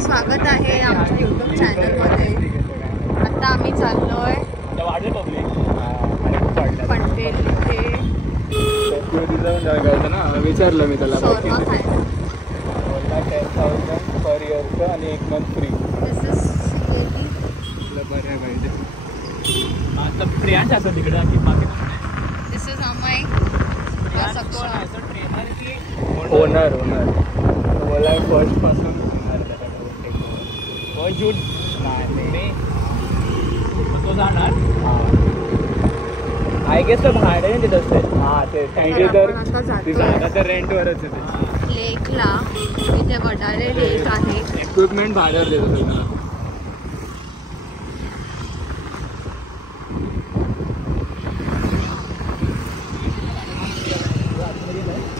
तुमचं स्वागत आहे आमच्या YouTube चॅनलमध्ये. आता आम्ही चाललोय पनवेल इथे विचारलं मी त्याला शोरमा खायला. 10,000 पर इयरचं आणि 1 month free. This is really बरं आहे पाहिजे. आता प्रियांश असं तिकडं की बाकी दिस इज अमय ओनर मला फर्स्ट पासून जून नाही तो जाणार आय गेस तर भाडे देत असते. हां ते तर जागा तर रेंटवरच आहे. लेकला इथे वडाळे लेक आहे. इक्विपमेंट भाड्यावर देत असेल ना.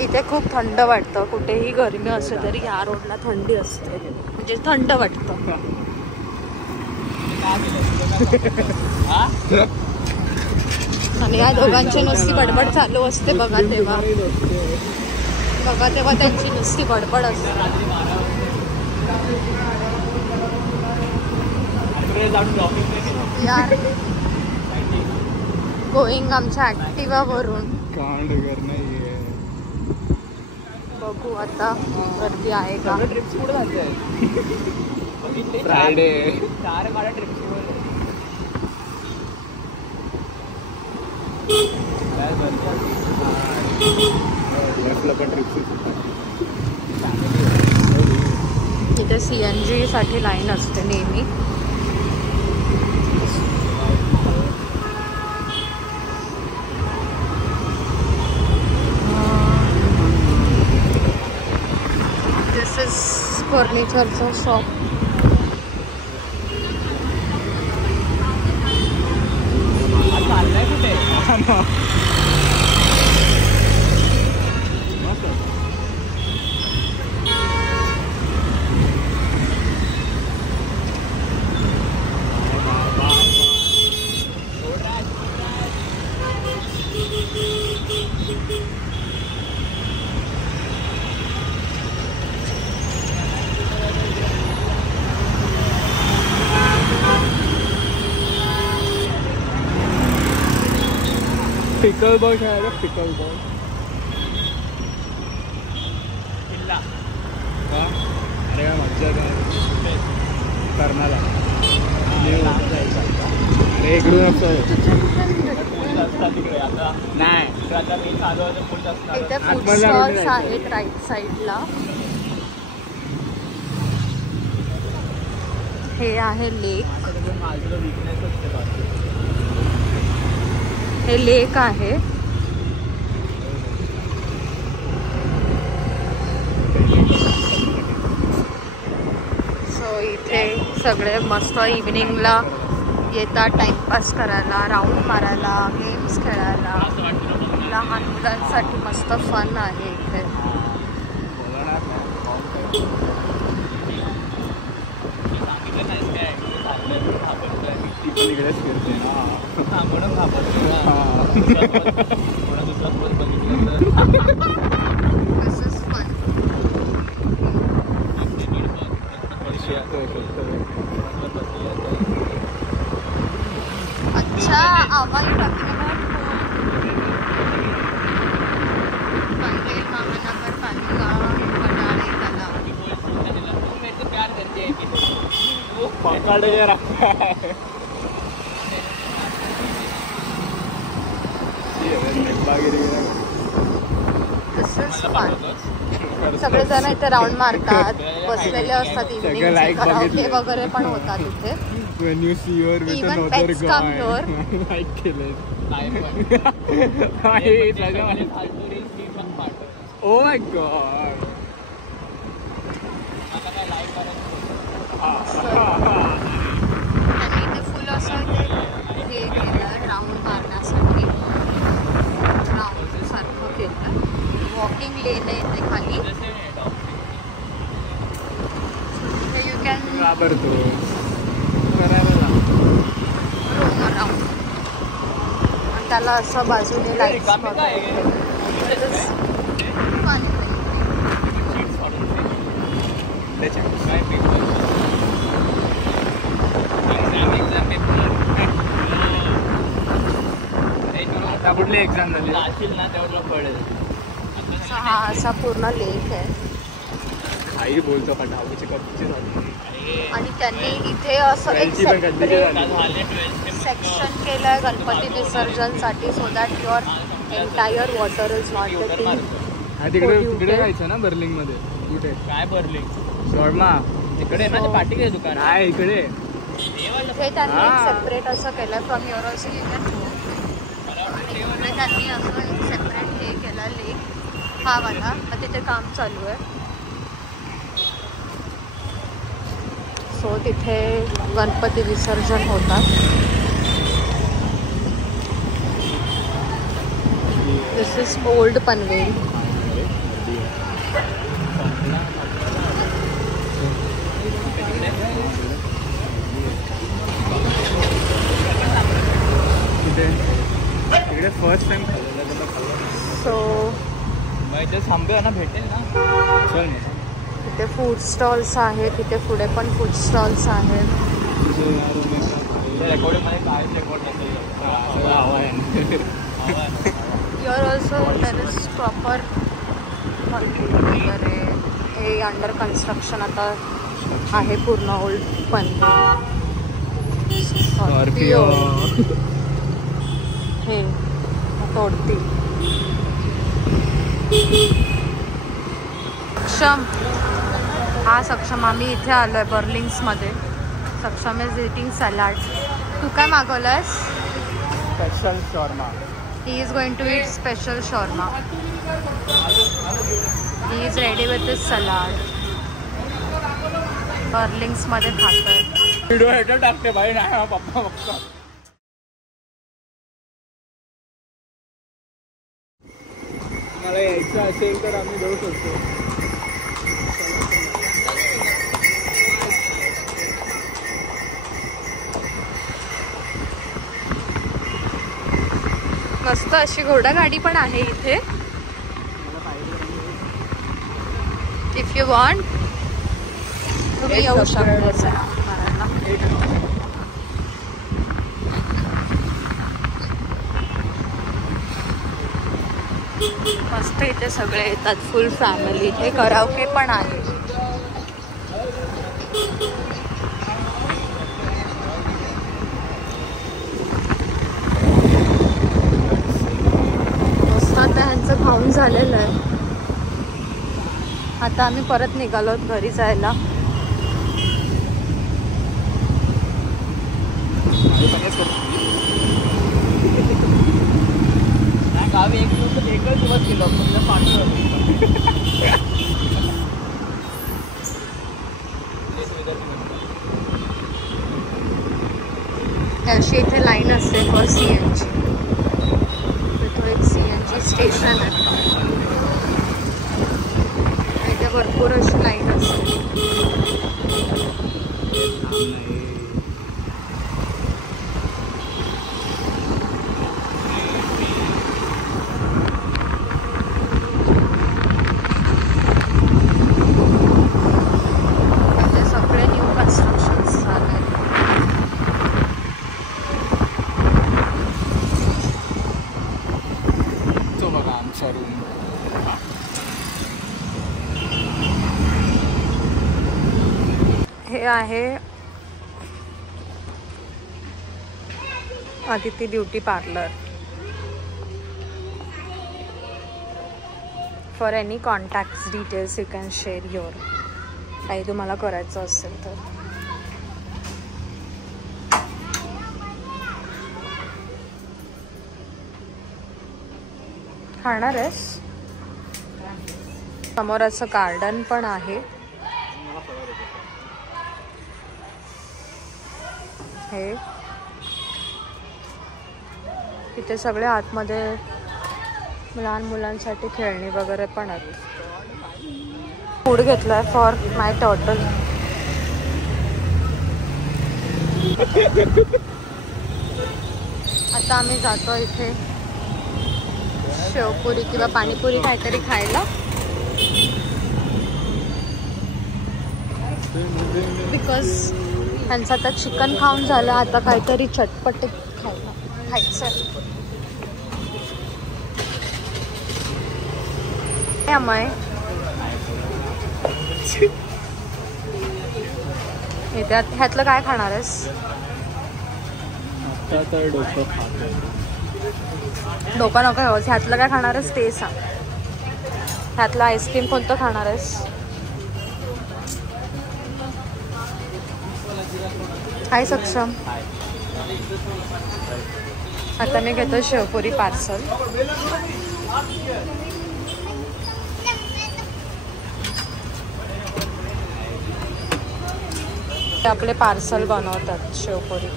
इथे खूप थंड वाटतं. कुठेही गरमी असते तरी या रोडला थंडी असते, म्हणजे थंड वाटतं. आणि या दोघांची नुसती बडबड चालू असते. बघा तेव्हा त्यांची नुसती बडबड असते. यार गोईंग आमच्या ऍक्टिवा वरून. बघू आता गर्दी आहे का. ट्रिप्स कुठे जाते फ्रायडे 4 गाड्या ट्रिप्स इथे CNG साठी लाईन असते नेहमी. दिस इज फर्निचरचं शॉप. चाललाय कुठे पिकल बॉल खेळायला. पिकल बॉल किल्ला. अरे काय मज्जा कर्नाला. अरे इकडून असं तिकडे आता नाही. आता मी चालू होतं फुल असणार. इथे फूड स्टॉल्स आहेत राईट साईडला. हे आहे लेक. हे लेक आहे. सो इथे सगळे मस्त इव्हिनिंगला येतात टाइमपास करायला, राऊंड मारायला, गेम्स खेळायला. लहान मुलांसाठी मस्त फन आहे इथे. इकडेच फिरते म्हणून अच्छा आम्हाला पनवेल महानगरपालिका वडाळे तलाव. प्यार करते पकड सगळेजण इथे राऊंड मारतात, बसलेले असतात. इव्हिनिंग कराओके वगैरे पण होतात इथे. When you see your with Even another pets guy, come here. like kill it. Oh my god. आणि इथे फुल असं हे केलं राऊंड मारण्यासाठी. राऊंड सारखं केलं. वॉकिंग लेन आहे इथे खाली. यू कॅन घाबरतो रोम अराउंड. आणि त्याला असं बाजूने लाईट्स वगैरे. काय कुठली एक्झाम झाली? जाशील ना तेव्हा तुला कळेल. हा असा पूर्ण लेक आहे. आई बोलतो पण दहावीची कधीची झाली. आणि त्यांनी इथे असं एक ट्वेल्थची पण कधीची सेपरेट झाली. सेक्शन केलंय गणपती विसर्जनसाठी, so that your entire water is not getting. हा तिकडे जायचं ना बर्लिंग मध्ये. कुठे? काय बर्लिंग? शॉर्मा तिकडे ना ते पाटील दुकान. नाही इकडे. इथे त्यांनी एक सेपरेट असं केलंय from your also you can go. इकडे त्यांनी असं एक सेपरेट हे केलं लेक हा वाला. तिथे काम चालू आहे. सो तिथे गणपती विसर्जन होतात. दिस इज ओल्ड पनवेल. तिकडे फर्स्ट टाइम सो इथे थांबूया ना, भेटेल ना. चल ना. तिथे फूड स्टॉल्स आहेत. तिथे पुढे पण फूड स्टॉल्स आहेत. रेकॉर्डिंगमध्ये काय record your also there is proper वगैरे. हे अंडर कन्स्ट्रक्शन आता आहे पूर्ण ओल्ड पनवेल. स्कॉर्पिओ. हे तोडती. सक्षम हा सक्षम आम्ही इथे आलो आहे बर्लिंग्समध्ये. सक्षम इज इटिंग सॅलड. तू काय मागवलंयस? Special shawarma. He is going to eat special shawarma. He is ready with this salad. बर्लिंग्समध्ये खातोय. व्हिडिओ हेटर टाकते भाई. नाही हा पप्पा बघतो. मला यायचं असेल तर आम्ही जाऊ शकतो. मस्त अशी घोडागाडी पण आहे इथे. इफ यू वॉन्ट तुम्ही येऊ शकता. मस्त इथे सगळे येतात फुल फॅमिली. इथे कराओके पण आहे. मस्त आता ह्यांचं खाऊन झालेलं आहे. आता आम्ही परत निघालो घरी जायला. गावी एकच दिवस गेलो आपण पाणी. अशी इथे लाईन असते फॉर CNG. इथं एक CNG स्टेशन आहे. इथे भरपूर अशी लाईन असते. सगळे न्यू कन्स्ट्रक्शन्स झाले. तो बघा आमचा रूम. हे आहे Aditi beauty parlour. For any contact details you can share your. काही तुम्हाला करायचं असेल तर. खाणार आहेस? समोर असं गार्डन पण आहे. हे इथे सगळे आतमध्ये लहान मुलांसाठी खेळणी वगैरे पण आहेत. फूड घेतलाय फॉर माय टॉटल. आता आम्ही जातो इथे शेवपुरी किंवा पाणीपुरी काहीतरी खायला. बिकॉज त्यांचं आता चिकन खाऊन झालं. आता काहीतरी चटपट खायचं. अमय ह्यातलं काय खाणार आहेस? आता तर डोकं खातो. डोका नको हवंस. ह्यातलं काय खाणार आहेस ते सांग. ह्यातलं आईस्क्रीम कोणतं खाणार आहेस? हाय सक्षम. आता मी घेतो शेवपुरी पार्सल. आपले पार्सल बनवतात sev puri.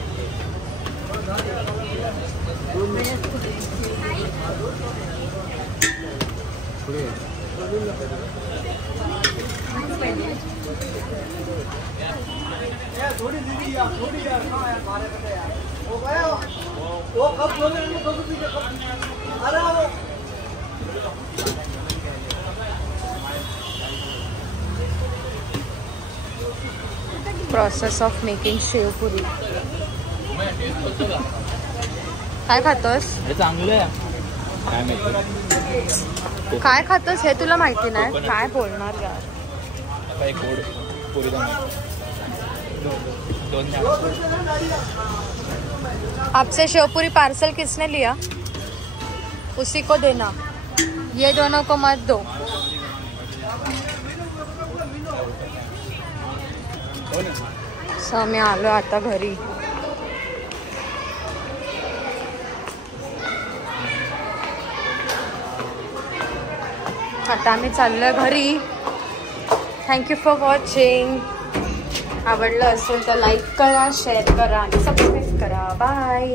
Process of making sev puri. काय खातोस? हे चांगलं आहे. काय माहिती काय खातोस हे तुला माहिती नाही. काय बोलणार यार. आता एक पुरी दोन आपसे शेवपुरी पार्सल किसने लिया? उसी को देना. ये दोनों को मत दो. मी आलो आता घरी. आता आम्ही चाललोय घरी. Thank you for watching. आवडलं असेल तर लाईक करा, शेअर करा आणि सबस्क्राईब करा. बाय.